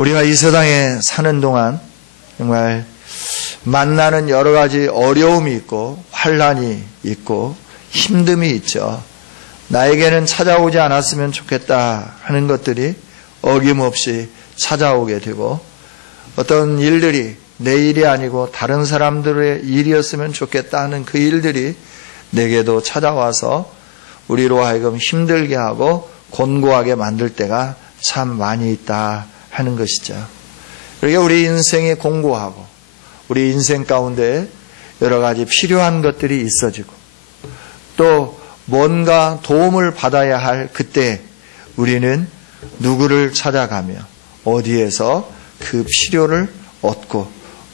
우리가 이 세상에 사는 동안 정말 만나는 여러 가지 어려움이 있고 환난이 있고 힘듦이 있죠. 나에게는 찾아오지 않았으면 좋겠다 하는 것들이 어김없이 찾아오게 되고, 어떤 일들이 내 일이 아니고 다른 사람들의 일이었으면 좋겠다 하는 그 일들이 내게도 찾아와서 우리로 하여금 힘들게 하고 곤고하게 만들 때가 참 많이 있다 하는 것이죠. 그러니까 우리 인생이 공고하고 우리 인생 가운데 여러 가지 필요한 것들이 있어지고 또 뭔가 도움을 받아야 할 그때 우리는 누구를 찾아가며 어디에서 그 필요를 얻고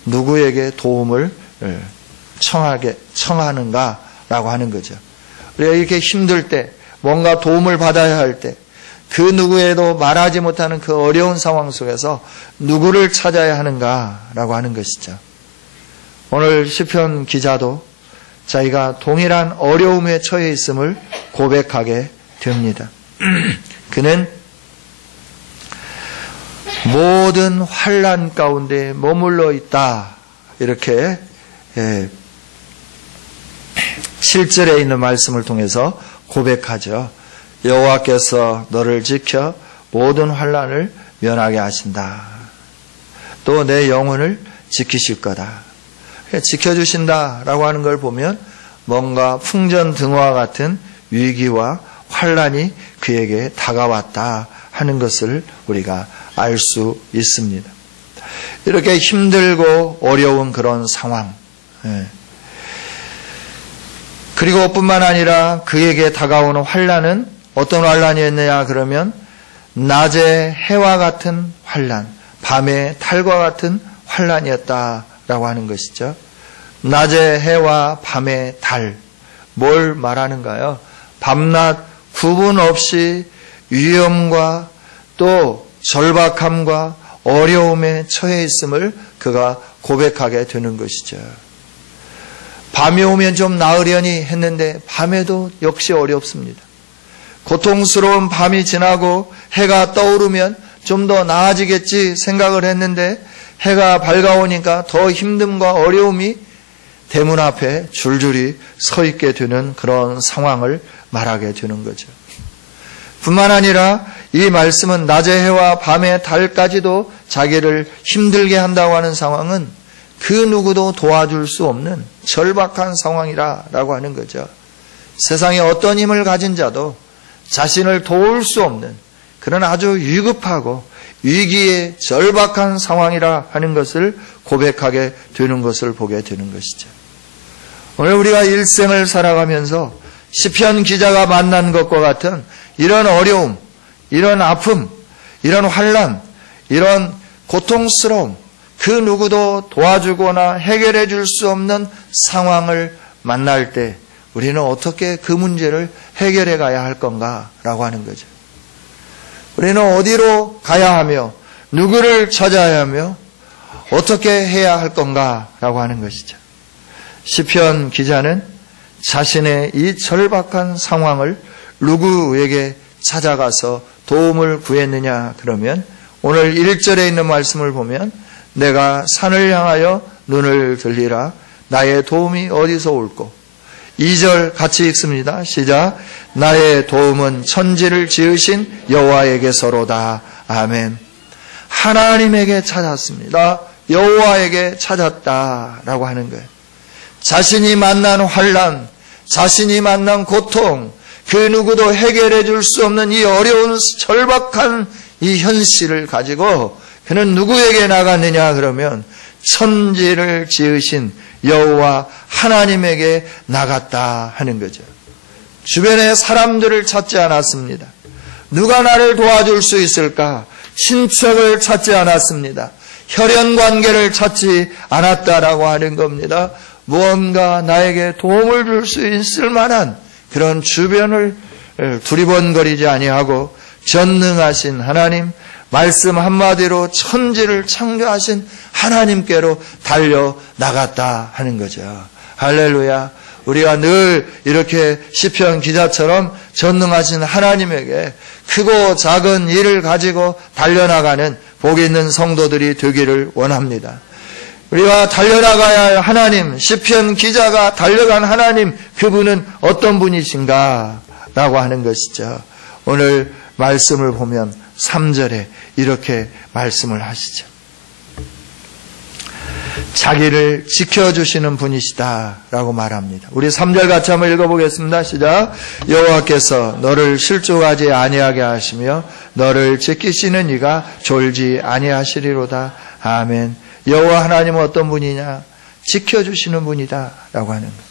누구에게 도움을 청하는가라고 하는 거죠. 우리가 이렇게 힘들 때 뭔가 도움을 받아야 할 때 그 누구에도 말하지 못하는 그 어려운 상황 속에서 누구를 찾아야 하는가라고 하는 것이죠. 오늘 시편 기자도 자기가 동일한 어려움에 처해 있음을 고백하게 됩니다. 그는 모든 환난 가운데 머물러 있다, 이렇게 7절에 있는 말씀을 통해서 고백하죠. 여호와께서 너를 지켜 모든 환난을 면하게 하신다. 또 내 영혼을 지키실 거다. 지켜주신다라고 하는 걸 보면 뭔가 풍전등화와 같은 위기와 환난이 그에게 다가왔다 하는 것을 우리가 알 수 있습니다. 이렇게 힘들고 어려운 그런 상황, 그리고 뿐만 아니라 그에게 다가오는 환난은 어떤 환난이었느냐 그러면 낮의 해와 같은 환난, 밤의 달과 같은 환난이었다라고 하는 것이죠. 낮의 해와 밤의 달, 뭘 말하는가요? 밤낮 구분 없이 위험과 또 절박함과 어려움에 처해 있음을 그가 고백하게 되는 것이죠. 밤이 오면 좀 나으려니 했는데 밤에도 역시 어렵습니다. 고통스러운 밤이 지나고 해가 떠오르면 좀 더 나아지겠지 생각을 했는데 해가 밝아오니까 더 힘듦과 어려움이 대문 앞에 줄줄이 서 있게 되는 그런 상황을 말하게 되는 거죠. 뿐만 아니라 이 말씀은 낮의 해와 밤의 달까지도 자기를 힘들게 한다고 하는 상황은 그 누구도 도와줄 수 없는 절박한 상황이라고 하는 거죠. 세상에 어떤 힘을 가진 자도 자신을 도울 수 없는 그런 아주 위급하고 위기의 절박한 상황이라 하는 것을 고백하게 되는 것을 보게 되는 것이죠. 오늘 우리가 일생을 살아가면서 시편 기자가 만난 것과 같은 이런 어려움, 이런 아픔, 이런 환난, 이런 고통스러움, 그 누구도 도와주거나 해결해 줄 수 없는 상황을 만날 때 우리는 어떻게 그 문제를 해결해 가야 할 건가라고 하는 거죠. 우리는 어디로 가야 하며 누구를 찾아야 하며 어떻게 해야 할 건가라고 하는 것이죠. 시편 기자는 자신의 이 절박한 상황을 누구에게 찾아가서 도움을 구했느냐 그러면 오늘 1절에 있는 말씀을 보면 내가 산을 향하여 눈을 들리라 나의 도움이 어디서 올꼬. 2절 같이 읽습니다. 시작. 나의 도움은 천지를 지으신 여호와에게서로다. 아멘. 하나님에게 찾았습니다. 여호와에게 찾았다라고 하는 거예요. 자신이 만난 환난, 자신이 만난 고통, 그 누구도 해결해 줄 수 없는 이 어려운 절박한 이 현실을 가지고 그는 누구에게 나갔느냐 그러면 천지를 지으신 여호와 하나님에게 나갔다 하는 거죠. 주변에 사람들을 찾지 않았습니다. 누가 나를 도와줄 수 있을까? 친척을 찾지 않았습니다. 혈연관계를 찾지 않았다라고 하는 겁니다. 무언가 나에게 도움을 줄 수 있을 만한 그런 주변을 두리번거리지 아니하고 전능하신 하나님, 말씀 한마디로 천지를 창조하신 하나님께로 달려나갔다 하는 거죠. 할렐루야. 우리가 늘 이렇게 시편 기자처럼 전능하신 하나님에게 크고 작은 일을 가지고 달려나가는 복 있는 성도들이 되기를 원합니다. 우리가 달려나가야 할 하나님, 시편 기자가 달려간 하나님, 그분은 어떤 분이신가? 라고 하는 것이죠. 오늘 말씀을 보면 3절에 이렇게 말씀을 하시죠. 자기를 지켜주시는 분이시다 라고 말합니다. 우리 3절 같이 한번 읽어보겠습니다. 시작. 여호와께서 너를 실족하지 아니하게 하시며 너를 지키시는 이가 졸지 아니하시리로다. 아멘. 여호와 하나님은 어떤 분이냐? 지켜주시는 분이다 라고 하는 거예요.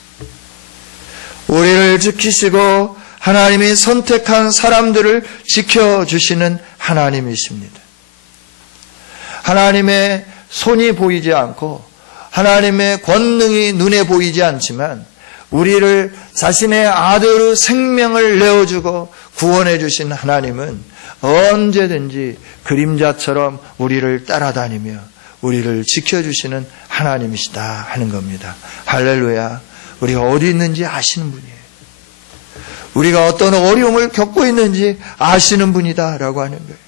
우리를 지키시고 하나님이 선택한 사람들을 지켜주시는 하나님이십니다. 하나님의 손이 보이지 않고 하나님의 권능이 눈에 보이지 않지만 우리를 자신의 아들의 생명을 내어주고 구원해 주신 하나님은 언제든지 그림자처럼 우리를 따라다니며 우리를 지켜주시는 하나님이시다 하는 겁니다. 할렐루야. 우리가 어디 있는지 아시는 분이에요. 우리가 어떤 어려움을 겪고 있는지 아시는 분이다 라고 하는 거예요.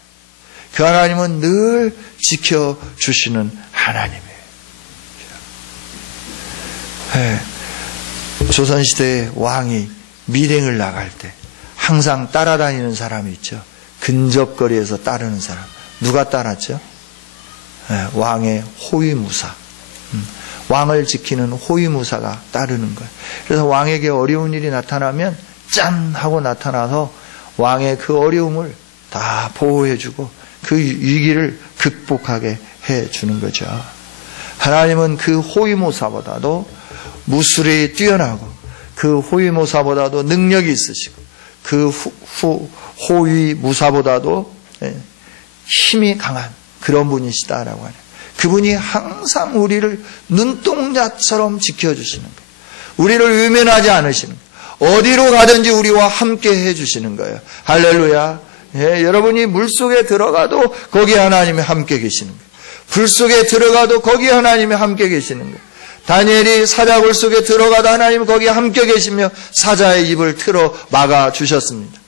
그 하나님은 늘 지켜주시는 하나님이에요. 네. 조선시대의 왕이 밀행을 나갈 때 항상 따라다니는 사람이 있죠. 근접거리에서 따르는 사람. 누가 따랐죠? 네. 왕의 호위무사. 왕을 지키는 호위무사가 따르는 거예요. 그래서 왕에게 어려운 일이 나타나면 짠 하고 나타나서 왕의 그 어려움을 다 보호해주고 그 위기를 극복하게 해주는 거죠. 하나님은 그 호위무사보다도 무술이 뛰어나고 그 호위무사보다도 능력이 있으시고 그 호위무사보다도 힘이 강한 그런 분이시다라고 하네요. 그분이 항상 우리를 눈동자처럼 지켜주시는 거예요. 우리를 외면하지 않으시는 거예요. 어디로 가든지 우리와 함께 해주시는 거예요. 할렐루야. 예, 여러분이 물속에 들어가도 거기 하나님이 함께 계시는 거예요. 불 속에 들어가도 거기 하나님이 함께 계시는 거예요. 다니엘이 사자굴 속에 들어가도 하나님은 거기 함께 계시며 사자의 입을 틀어 막아주셨습니다.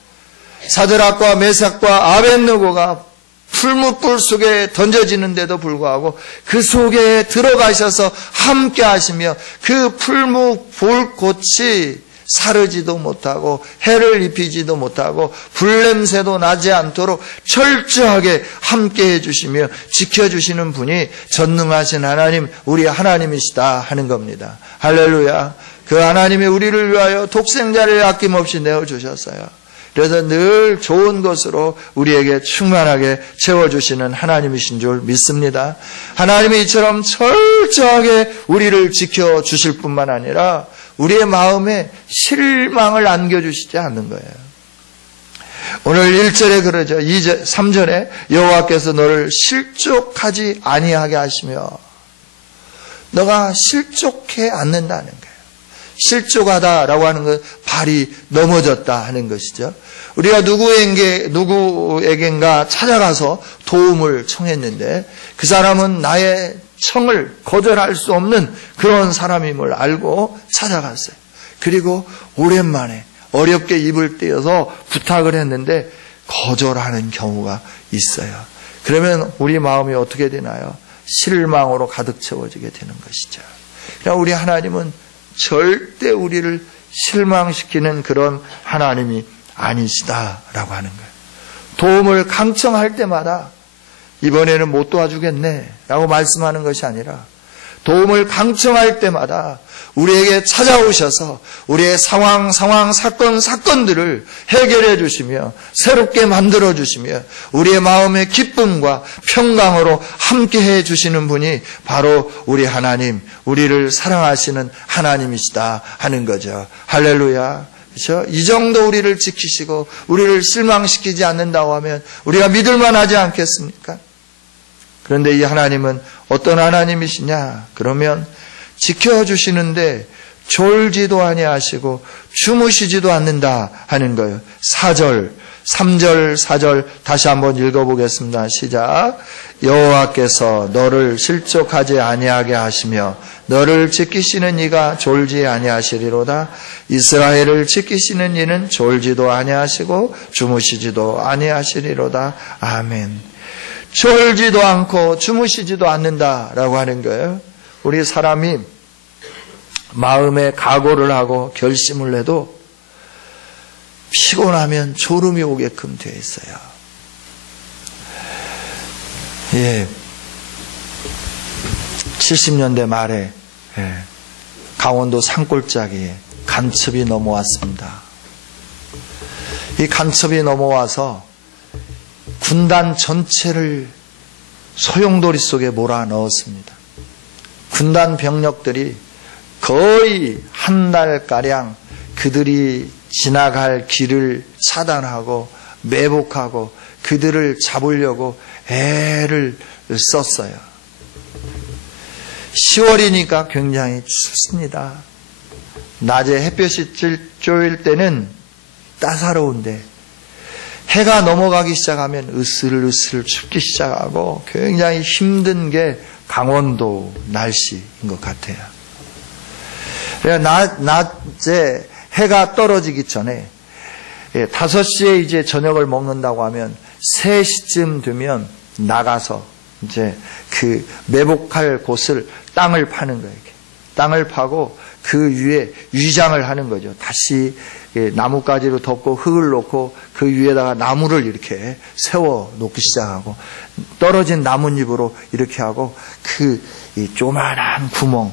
사드락과 메삭과 아벳느고가 풀무불 속에 던져지는데도 불구하고 그 속에 들어가셔서 함께 하시며 그 풀무불꽃이 사르지도 못하고 해를 입히지도 못하고 불냄새도 나지 않도록 철저하게 함께 해주시며 지켜주시는 분이 전능하신 하나님, 우리 하나님이시다 하는 겁니다. 할렐루야. 그 하나님이 우리를 위하여 독생자를 아낌없이 내어주셨어요. 그래서 늘 좋은 것으로 우리에게 충만하게 채워주시는 하나님이신 줄 믿습니다. 하나님이 이처럼 철저하게 우리를 지켜주실 뿐만 아니라 우리의 마음에 실망을 안겨주시지 않는 거예요. 오늘 1절에 그러죠. 2절, 3절에 여호와께서 너를 실족하지 아니하게 하시며 너가 실족해 않는다는 거예요. 실족하다라고 하는 건 발이 넘어졌다 하는 것이죠. 우리가 누구에겐가 찾아가서 도움을 청했는데 그 사람은 나의 청을 거절할 수 없는 그런 사람임을 알고 찾아갔어요. 그리고 오랜만에 어렵게 입을 떼어서 부탁을 했는데 거절하는 경우가 있어요. 그러면 우리 마음이 어떻게 되나요? 실망으로 가득 채워지게 되는 것이죠. 그러니까 우리 하나님은 절대 우리를 실망시키는 그런 하나님이 아니시다라고 하는 거예요. 도움을 강청할 때마다 이번에는 못 도와주겠네 라고 말씀하는 것이 아니라 도움을 강청할 때마다 우리에게 찾아오셔서 우리의 상황, 사건들을 해결해 주시며 새롭게 만들어 주시며 우리의 마음의 기쁨과 평강으로 함께해 주시는 분이 바로 우리 하나님, 우리를 사랑하시는 하나님이시다 하는 거죠. 할렐루야. 그렇죠? 이 정도 우리를 지키시고 우리를 실망시키지 않는다고 하면 우리가 믿을만 하지 않겠습니까? 그런데 이 하나님은 어떤 하나님이시냐? 그러면 지켜주시는데 졸지도 아니하시고 주무시지도 않는다 하는 거예요. 3절, 4절 다시 한번 읽어보겠습니다. 시작. 여호와께서 너를 실족하지 아니하게 하시며 너를 지키시는 이가 졸지 아니하시리로다. 이스라엘을 지키시는 이는 졸지도 아니하시고 주무시지도 아니하시리로다. 아멘. 졸지도 않고 주무시지도 않는다라고 하는 거예요. 우리 사람이 마음에 각오를 하고 결심을 해도 피곤하면 졸음이 오게끔 되어 있어요. 예. 70년대 말에 강원도 산골짜기에 간첩이 넘어왔습니다. 이 간첩이 넘어와서 군단 전체를 소용돌이 속에 몰아넣었습니다. 군단 병력들이 거의 한 달가량 그들이 지나갈 길을 차단하고 매복하고 그들을 잡으려고 애를 썼어요. 10월이니까 굉장히 춥습니다. 낮에 햇볕이 쬐일 때는 따사로운데 해가 넘어가기 시작하면 으슬으슬 춥기 시작하고 굉장히 힘든 게 강원도 날씨인 것 같아요. 낮에 해가 떨어지기 전에 5시에 이제 저녁을 먹는다고 하면 3시쯤 되면 나가서 이제 그 매복할 곳을 땅을 파는 거예요. 땅을 파고 그 위에 위장을 하는 거죠. 다시 나뭇가지로 덮고 흙을 놓고 그 위에다가 나무를 이렇게 세워 놓기 시작하고 떨어진 나뭇잎으로 이렇게 하고 그 조만한 구멍,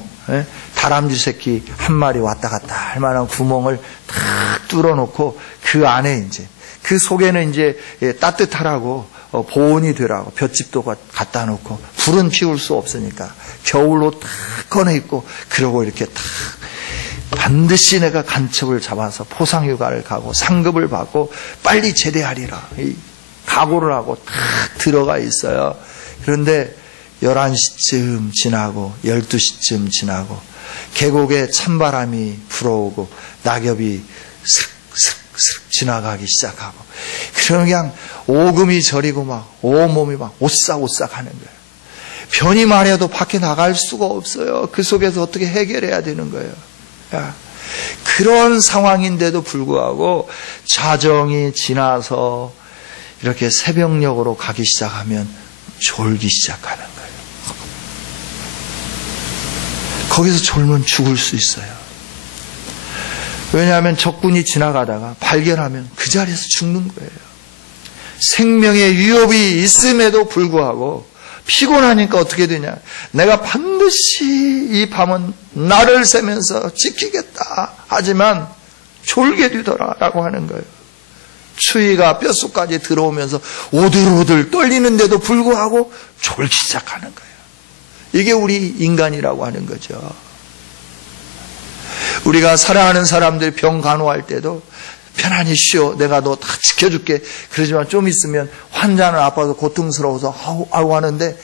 다람쥐 새끼 한 마리 왔다 갔다 할 만한 구멍을 탁 뚫어 놓고 그 안에 이제 그 속에는 이제 따뜻하라고 보온이 되라고 볏짚도 갖다 놓고 불은 피울 수 없으니까 겨울로 탁 꺼내 있고 그러고 이렇게 탁 반드시 내가 간첩을 잡아서 포상휴가를 가고 상급을 받고 빨리 제대하리라 각오를 하고 탁 들어가 있어요. 그런데 11시쯤 지나고 12시쯤 지나고 계곡에 찬바람이 불어오고 낙엽이 슥슥슥 지나가기 시작하고 그러면 그냥 오금이 저리고 막 온몸이 막 오싹오싹 하는 거예요. 편히 말해도 밖에 나갈 수가 없어요. 그 속에서 어떻게 해결해야 되는 거예요. 그런 상황인데도 불구하고 자정이 지나서 이렇게 새벽녘으로 가기 시작하면 졸기 시작하는 거예요. 거기서 졸면 죽을 수 있어요. 왜냐하면 적군이 지나가다가 발견하면 그 자리에서 죽는 거예요. 생명의 위협이 있음에도 불구하고 피곤하니까 어떻게 되냐. 내가 반드시 이 밤은 나를 새면서 지키겠다. 하지만 졸게 되더라라고 하는 거예요. 추위가 뼛속까지 들어오면서 오들오들 떨리는데도 불구하고 졸기 시작하는 거예요. 이게 우리 인간이라고 하는 거죠. 우리가 사랑하는 사람들 병 간호할 때도 편안히 쉬어. 내가 너 다 지켜줄게. 그러지만 좀 있으면 환자는 아파서 고통스러워서 아우 하는데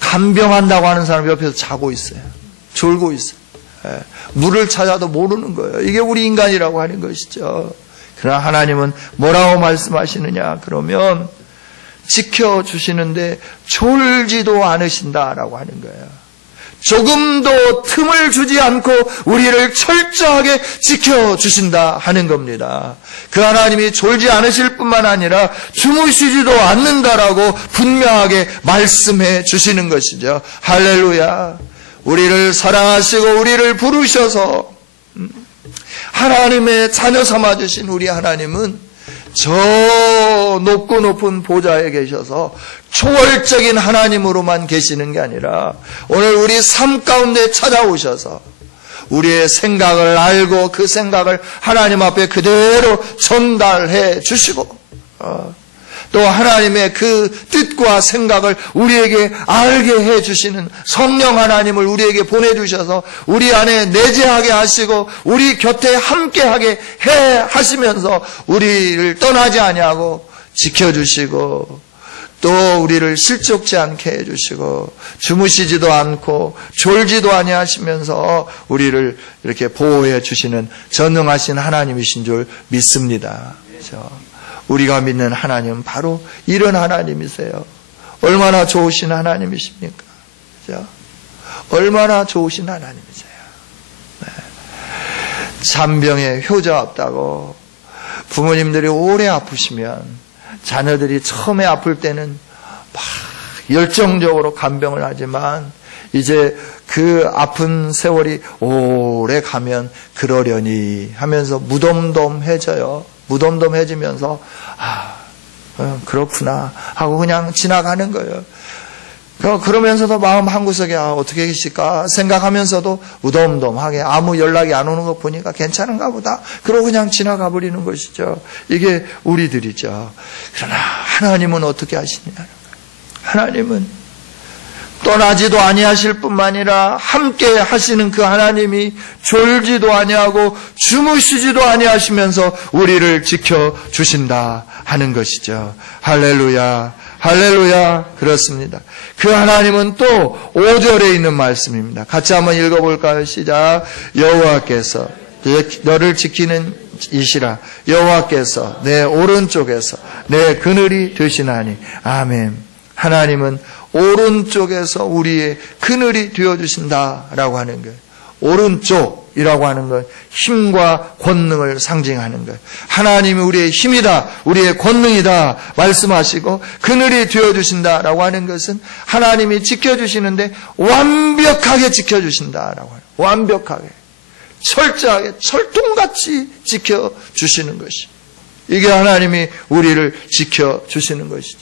간병한다고 하는 사람 옆에서 자고 있어요. 졸고 있어요. 물을 찾아도 모르는 거예요. 이게 우리 인간이라고 하는 것이죠. 그러나 하나님은 뭐라고 말씀하시느냐. 그러면 지켜주시는데 졸지도 않으신다라고 하는 거예요. 조금도 틈을 주지 않고 우리를 철저하게 지켜주신다 하는 겁니다. 그 하나님이 졸지 않으실 뿐만 아니라 주무시지도 않는다라고 분명하게 말씀해 주시는 것이죠. 할렐루야. 우리를 사랑하시고 우리를 부르셔서 하나님의 자녀 삼아주신 우리 하나님은 저 높고 높은 보좌에 계셔서 초월적인 하나님으로만 계시는 게 아니라 오늘 우리 삶 가운데 찾아오셔서 우리의 생각을 알고 그 생각을 하나님 앞에 그대로 전달해 주시고 또 하나님의 그 뜻과 생각을 우리에게 알게 해주시는 성령 하나님을 우리에게 보내주셔서 우리 안에 내재하게 하시고 우리 곁에 함께하게 해 하시면서 우리를 떠나지 아니하고 지켜주시고 또 우리를 실족지 않게 해주시고 주무시지도 않고 졸지도 아니하시면서 우리를 이렇게 보호해 주시는 전능하신 하나님이신 줄 믿습니다. 그렇죠? 우리가 믿는 하나님은 바로 이런 하나님이세요. 얼마나 좋으신 하나님이십니까? 그죠? 얼마나 좋으신 하나님이세요. 네. 잔병에 효자 없다고 부모님들이 오래 아프시면 자녀들이 처음에 아플 때는 막 열정적으로 간병을 하지만 이제 그 아픈 세월이 오래 가면 그러려니 하면서 무덤덤해져요. 무덤덤해지면서 그렇구나 하고 그냥 지나가는 거예요. 그러면서도 마음 한구석에 어떻게 계실까 생각하면서도 무덤덤하게 아무 연락이 안 오는 거 보니까 괜찮은가 보다. 그러고 그냥 지나가 버리는 것이죠. 이게 우리들이죠. 그러나 하나님은 어떻게 하시냐? 하나님은 떠나지도 아니하실 뿐만 아니라 함께 하시는 그 하나님이 졸지도 아니하고 주무시지도 아니하시면서 우리를 지켜주신다 하는 것이죠. 할렐루야. 할렐루야. 그렇습니다. 그 하나님은 또 5절에 있는 말씀입니다. 같이 한번 읽어볼까요? 시작. 여호와께서 너를 지키는 이시라. 여호와께서 내 오른쪽에서 내 그늘이 되시나니. 아멘. 하나님은 오른쪽에서 우리의 그늘이 되어주신다라고 하는 거예요. 오른쪽이라고 하는 건 힘과 권능을 상징하는 거예요. 하나님이 우리의 힘이다, 우리의 권능이다 말씀하시고 그늘이 되어주신다라고 하는 것은 하나님이 지켜주시는데 완벽하게 지켜주신다라고 해요. 완벽하게, 철저하게, 철통같이 지켜주시는 것이. 이게 하나님이 우리를 지켜주시는 것이죠.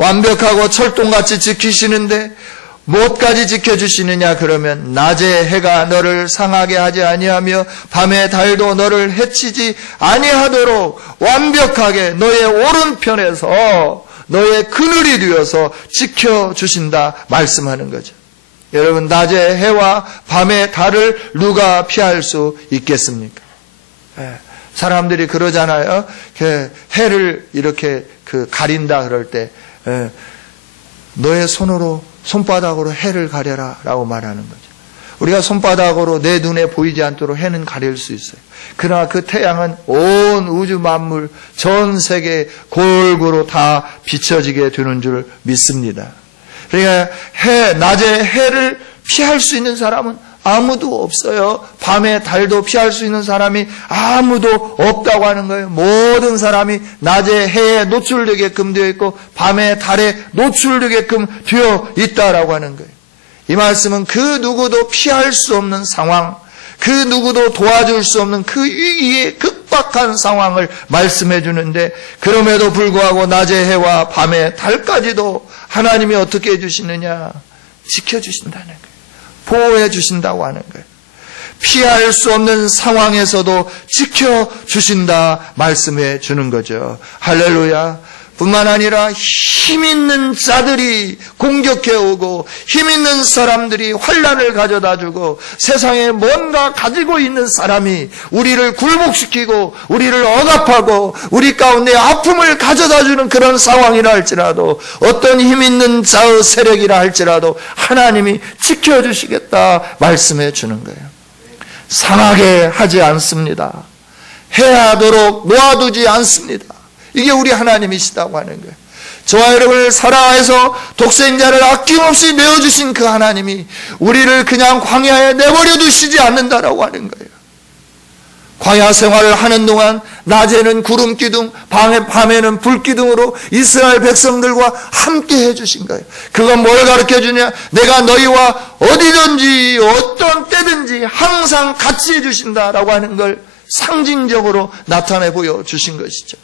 완벽하고 철통같이 지키시는데 무엇까지 지켜주시느냐 그러면 낮에 해가 너를 상하게 하지 아니하며 밤에 달도 너를 해치지 아니하도록 완벽하게 너의 오른편에서 너의 그늘이 되어서 지켜주신다 말씀하는 거죠. 여러분, 낮에 해와 밤에 달을 누가 피할 수 있겠습니까? 사람들이 그러잖아요. 해를 이렇게 가린다 그럴 때 너의 손바닥으로 해를 가려라 라고 말하는 거죠. 우리가 손바닥으로 내 눈에 보이지 않도록 해는 가릴 수 있어요. 그러나 그 태양은 온 우주 만물 전 세계 골고루 다 비춰지게 되는 줄 믿습니다. 그러니까 낮에 해를 피할 수 있는 사람은 아무도 없어요. 밤에 달도 피할 수 있는 사람이 아무도 없다고 하는 거예요. 모든 사람이 낮에 해에 노출되게끔 되어 있고 밤에 달에 노출되게끔 되어 있다라고 하는 거예요. 이 말씀은 그 누구도 피할 수 없는 상황, 그 누구도 도와줄 수 없는 그 위기의 극박한 상황을 말씀해 주는데, 그럼에도 불구하고 낮에 해와 밤에 달까지도 하나님이 어떻게 해주시느냐? 지켜주신다는 거예요. 보호해 주신다고 하는 거예요. 피할 수 없는 상황에서도 지켜주신다 말씀해 주는 거죠. 할렐루야. 뿐만 아니라 힘 있는 자들이 공격해 오고 힘 있는 사람들이 환난을 가져다 주고 세상에 뭔가 가지고 있는 사람이 우리를 굴복시키고 우리를 억압하고 우리 가운데 아픔을 가져다 주는 그런 상황이라 할지라도, 어떤 힘 있는 자의 세력이라 할지라도 하나님이 지켜주시겠다 말씀해 주는 거예요. 상하게 하지 않습니다. 해하도록 놓아두지 않습니다. 이게 우리 하나님이시다고 하는 거예요. 저와 여러분을 사랑해서 독생자를 아낌없이 내어주신 그 하나님이 우리를 그냥 광야에 내버려 두시지 않는다라고 하는 거예요. 광야 생활을 하는 동안 낮에는 구름 기둥, 밤에는 불 기둥으로 이스라엘 백성들과 함께 해주신 거예요. 그건 뭘 가르쳐 주냐? 내가 너희와 어디든지 어떤 때든지 항상 같이 해주신다라고 하는 걸 상징적으로 나타내 보여주신 것이죠.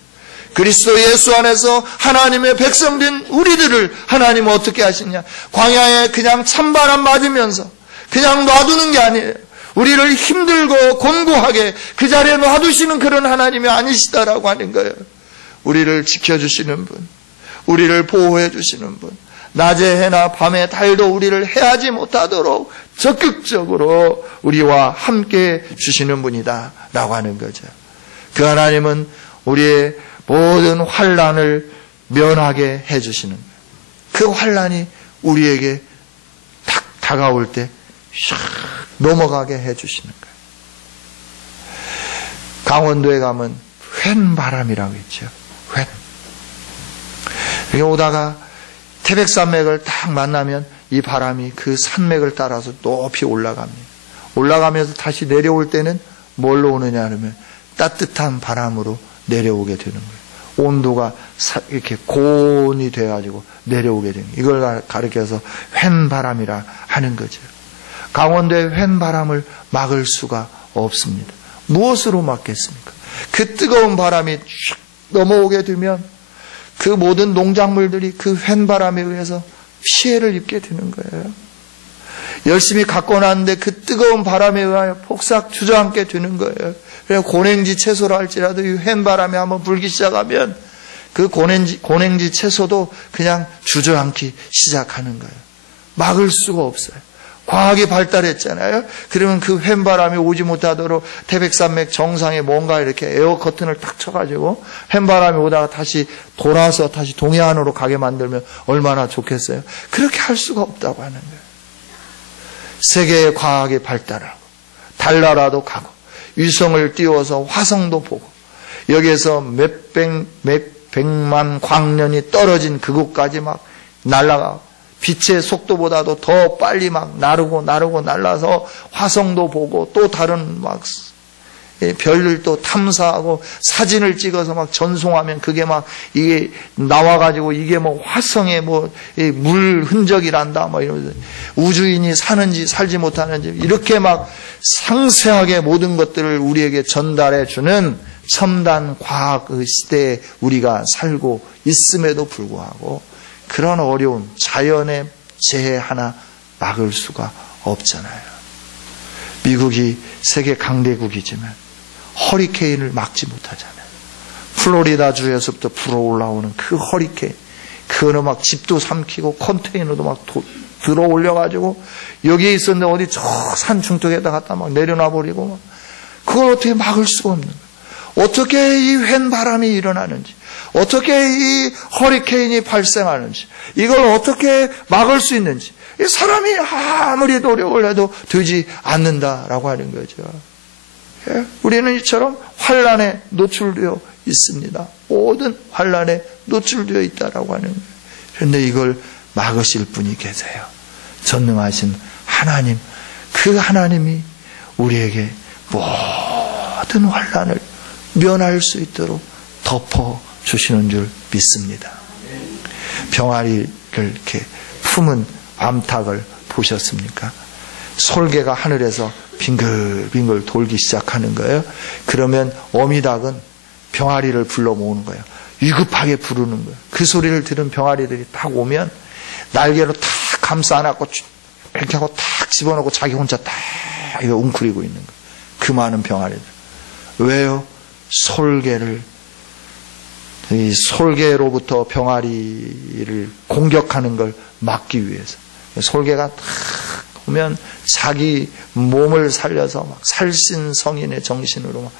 그리스도 예수 안에서 하나님의 백성된 우리들을 하나님은 어떻게 하시냐? 광야에 그냥 찬바람 맞으면서 그냥 놔두는 게 아니에요. 우리를 힘들고 곤고하게 그 자리에 놔두시는 그런 하나님이 아니시다라고 하는 거예요. 우리를 지켜주시는 분, 우리를 보호해 주시는 분, 낮에 해나 밤에 달도 우리를 해하지 못하도록 적극적으로 우리와 함께 주시는 분이다 라고 하는 거죠. 그 하나님은 우리의 모든 환난을 면하게 해주시는 거예요. 그 환난이 우리에게 딱 다가올 때 샥 넘어가게 해주시는 거예요. 강원도에 가면 횡바람이라고 있죠. 횡. 이렇게 오다가 태백산맥을 딱 만나면 이 바람이 그 산맥을 따라서 높이 올라갑니다. 올라가면서 다시 내려올 때는 뭘로 오느냐 하면 따뜻한 바람으로 내려오게 되는 거예요. 온도가 이렇게 고온이 돼가지고 내려오게 되는, 이걸 가리켜서 횡바람이라 하는 거죠. 강원도의 횡바람을 막을 수가 없습니다. 무엇으로 막겠습니까? 그 뜨거운 바람이 쭉 넘어오게 되면 그 모든 농작물들이 그 횡바람에 의해서 피해를 입게 되는 거예요. 열심히 갖고 났는데 그 뜨거운 바람에 의하여 폭삭 주저앉게 되는 거예요. 그래서 고냉지 채소라 할지라도 이 횡바람이 한번 불기 시작하면 그 고냉지 채소도 그냥 주저앉기 시작하는 거예요. 막을 수가 없어요. 과학이 발달했잖아요. 그러면 그 횡바람이 오지 못하도록 태백산맥 정상에 뭔가 이렇게 에어 커튼을 탁 쳐가지고 횡바람이 오다가 다시 돌아서 다시 동해안으로 가게 만들면 얼마나 좋겠어요. 그렇게 할 수가 없다고 하는 거예요. 세계의 과학이 발달하고 달나라도 가고 위성을 띄워서 화성도 보고 여기에서 몇백만 광년이 떨어진 그곳까지 막 날아가고 빛의 속도보다도 더 빨리 막 나르고 날아서 화성도 보고 또 다른 막 별들도 탐사하고 사진을 찍어서 막 전송하면 그게 막 이게 나와가지고 이게 뭐 화성에 뭐 물 흔적이란다 뭐 이러면서 우주인이 사는지 살지 못하는지 이렇게 막 상세하게 모든 것들을 우리에게 전달해 주는 첨단 과학의 시대에 우리가 살고 있음에도 불구하고 그런 어려운 자연의 재해 하나 막을 수가 없잖아요. 미국이 세계 강대국이지만 허리케인을 막지 못하잖아요. 플로리다주에서부터 불어올라오는 그 허리케인, 그거는 막 집도 삼키고 컨테이너도 막 들어 올려가지고 여기에 있었는데 어디 저 산 중턱에다 갖다 막 내려놔버리고 막 그걸 어떻게 막을 수가 없는 거예요. 어떻게 이 횡바람이 일어나는지, 어떻게 이 허리케인이 발생하는지, 이걸 어떻게 막을 수 있는지, 이 사람이 아무리 노력을 해도 되지 않는다라고 하는 거죠. 우리는 이처럼 환난에 노출되어 있습니다. 모든 환난에 노출되어 있다라고 하는 거예요. 그런데 이걸 막으실 분이 계세요. 전능하신 하나님, 그 하나님이 우리에게 모든 환난을 면할 수 있도록 덮어주시는 줄 믿습니다. 병아리를 이렇게 품은 암탉을 보셨습니까? 솔개가 하늘에서 빙글빙글 돌기 시작하는 거예요. 그러면 어미닭은 병아리를 불러 모으는 거예요. 위급하게 부르는 거예요. 그 소리를 들은 병아리들이 딱 오면 날개로 탁 감싸 안고 이렇게 하고 탁 집어넣고 자기 혼자 딱 이거 웅크리고 있는 거예요. 그 많은 병아리들. 왜요? 이 솔개로부터 병아리를 공격하는 걸 막기 위해서. 솔개가 탁 오면 자기 몸을 살려서 막 살신성인의 정신으로 막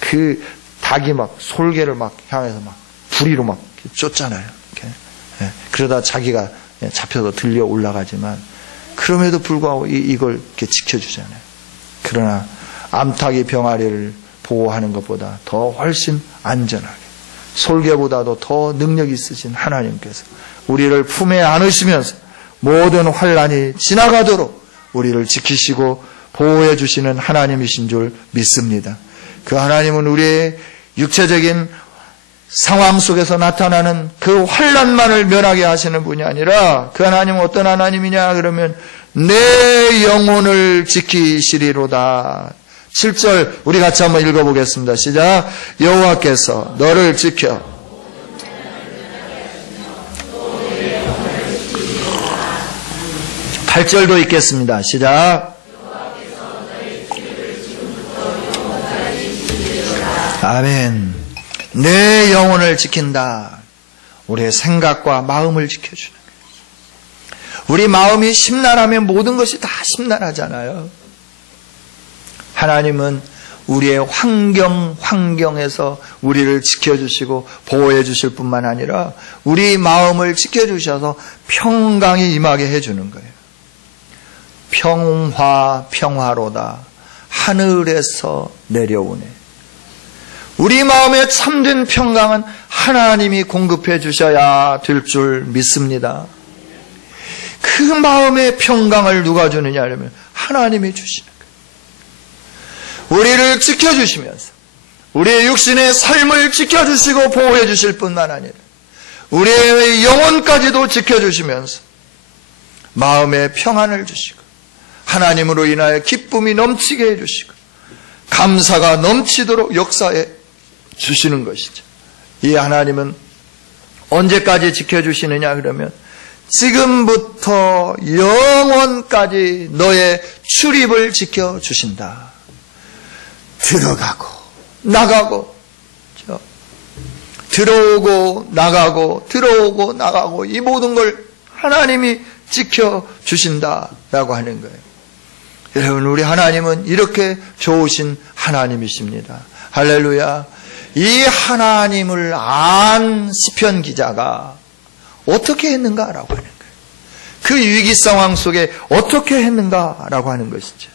그 닭이 막 솔개를 막 향해서 막 부리로 막 쫓잖아요. 이렇게. 그러다 자기가 잡혀서 들려 올라가지만 그럼에도 불구하고 이걸 이렇게 지켜주잖아요. 그러나 암탉이 병아리를 보호하는 것보다 더 훨씬 안전하게 솔개보다도 더 능력 있으신 하나님께서 우리를 품에 안으시면서 모든 환난이 지나가도록 우리를 지키시고 보호해 주시는 하나님이신 줄 믿습니다. 그 하나님은 우리의 육체적인 상황 속에서 나타나는 그 환난만을 면하게 하시는 분이 아니라 그 하나님은 어떤 하나님이냐 그러면 내 영혼을 지키시리로다. 7절 우리 같이 한번 읽어보겠습니다. 시작. 여호와께서 너를 지켜 8절도 읽겠습니다. 시작. 아멘. 내 영혼을 지킨다. 우리의 생각과 마음을 지켜주는 거예요. 우리 마음이 심란하면 모든 것이 다 심란하잖아요. 하나님은 우리의 환경에서 우리를 지켜주시고 보호해 주실 뿐만 아니라 우리 마음을 지켜주셔서 평강이 임하게 해주는 거예요. 평화로다. 하늘에서 내려오네. 우리 마음에 참된 평강은 하나님이 공급해 주셔야 될 줄 믿습니다. 그 마음의 평강을 누가 주느냐 하면 하나님이 주시는 거예요. 우리를 지켜주시면서 우리의 육신의 삶을 지켜주시고 보호해 주실 뿐만 아니라 우리의 영혼까지도 지켜주시면서 마음의 평안을 주시고 하나님으로 인하여 기쁨이 넘치게 해주시고 감사가 넘치도록 역사해 주시는 것이죠. 이 하나님은 언제까지 지켜주시느냐 그러면 지금부터 영원까지 너의 출입을 지켜주신다. 들어가고 나가고 들어오고 나가고 들어오고 나가고 이 모든 걸 하나님이 지켜주신다라고 하는 거예요. 여러분, 우리 하나님은 이렇게 좋으신 하나님이십니다. 할렐루야. 이 하나님을 안 시편 기자가 어떻게 했는가라고 하는 거예요. 그 위기 상황 속에 어떻게 했는가라고 하는 것이죠.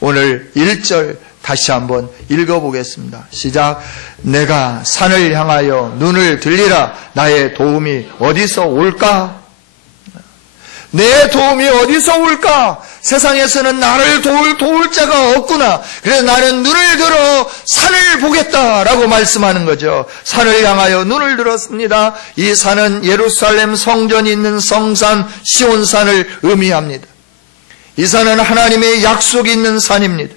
오늘 1절 다시 한번 읽어보겠습니다. 시작. 내가 산을 향하여 눈을 들리라. 나의 도움이 어디서 올까? 내 도움이 어디서 올까? 세상에서는 나를 도울 자가 없구나. 그래서 나는 눈을 들어 산을 보겠다라고 말씀하는 거죠. 산을 향하여 눈을 들었습니다. 이 산은 예루살렘 성전이 있는 성산 시온산을 의미합니다. 이 산은 하나님의 약속이 있는 산입니다.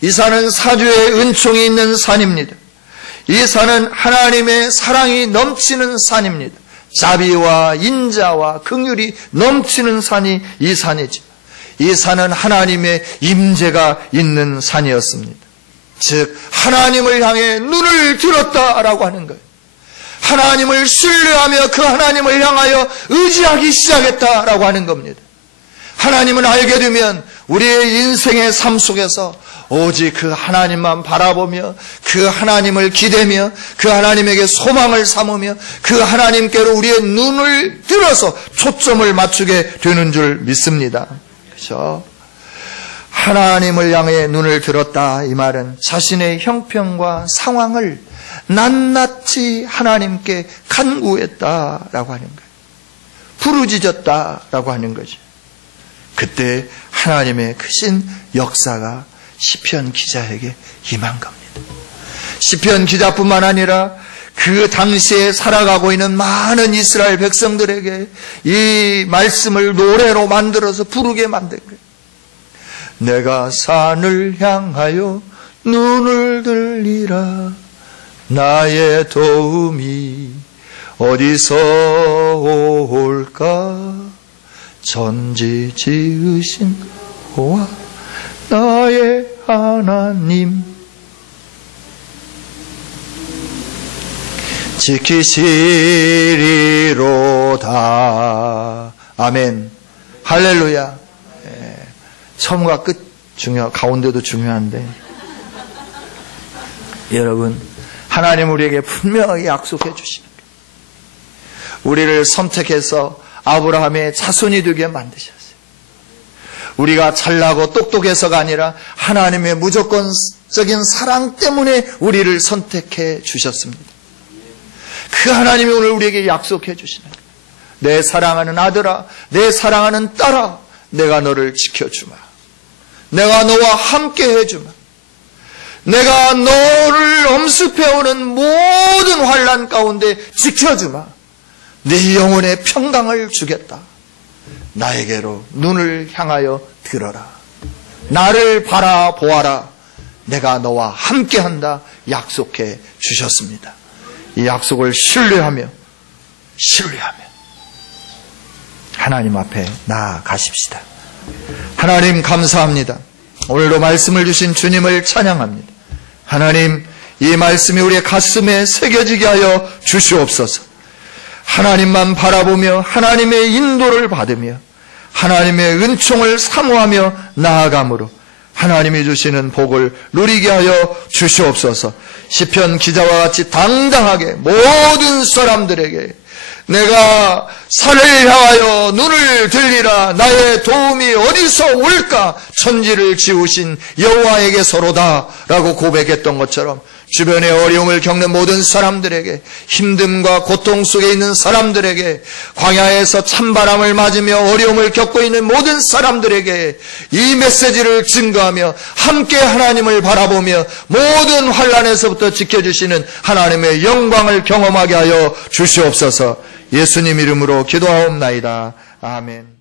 이 산은 사주의 은총이 있는 산입니다. 이 산은 하나님의 사랑이 넘치는 산입니다. 자비와 인자와 긍휼이 넘치는 산이 이 산이죠. 이 산은 하나님의 임재가 있는 산이었습니다. 즉 하나님을 향해 눈을 들었다라고 하는 거예요. 하나님을 신뢰하며 그 하나님을 향하여 의지하기 시작했다라고 하는 겁니다. 하나님을 알게 되면 우리의 인생의 삶 속에서 오직 그 하나님만 바라보며 그 하나님을 기대며 그 하나님에게 소망을 삼으며 그 하나님께로 우리의 눈을 들어서 초점을 맞추게 되는 줄 믿습니다. 그렇죠? 하나님을 향해 눈을 들었다, 이 말은 자신의 형편과 상황을 낱낱이 하나님께 간구했다라고 하는 거예요. 부르짖었다라고 하는 거죠. 그때 하나님의 크신 역사가 시편 기자에게 임한 겁니다. 시편 기자뿐만 아니라 그 당시에 살아가고 있는 많은 이스라엘 백성들에게 이 말씀을 노래로 만들어서 부르게 만든 거예요. 내가 산을 향하여 눈을 들리라. 나의 도움이 어디서 올까? 전지 지으신 여호와 나의 하나님 지키시리로다. 아멘. 할렐루야. 처음과 끝 가운데도 중요한데 여러분, 하나님 우리에게 분명하게 약속해 주시는 거예요. 우리를 선택해서 아브라함의 자손이 되게 만드셨어요. 우리가 잘나고 똑똑해서가 아니라 하나님의 무조건적인 사랑 때문에 우리를 선택해 주셨습니다. 그 하나님이 오늘 우리에게 약속해 주시는 거예요. 내 사랑하는 아들아, 내 사랑하는 딸아, 내가 너를 지켜주마. 내가 너와 함께 해주마. 내가 너를 엄습해오는 모든 환난 가운데 지켜주마. 네 영혼의 평강을 주겠다. 나에게로 눈을 향하여 들어라. 나를 바라보아라. 내가 너와 함께한다. 약속해 주셨습니다. 이 약속을 신뢰하며 하나님 앞에 나아가십시다. 하나님 감사합니다. 오늘도 말씀을 주신 주님을 찬양합니다. 하나님, 이 말씀이 우리의 가슴에 새겨지게 하여 주시옵소서. 하나님만 바라보며 하나님의 인도를 받으며 하나님의 은총을 사모하며 나아감으로 하나님이 주시는 복을 누리게 하여 주시옵소서. 시편 기자와 같이 당당하게 모든 사람들에게 내가 산을 향하여 눈을 들리라. 나의 도움이 어디서 올까? 천지를 지으신 여호와에게서로다 라고 고백했던 것처럼 주변에 어려움을 겪는 모든 사람들에게, 힘듦과 고통 속에 있는 사람들에게, 광야에서 찬바람을 맞으며 어려움을 겪고 있는 모든 사람들에게 이 메시지를 증거하며 함께 하나님을 바라보며 모든 환난에서부터 지켜주시는 하나님의 영광을 경험하게 하여 주시옵소서. 예수님 이름으로 기도하옵나이다. 아멘.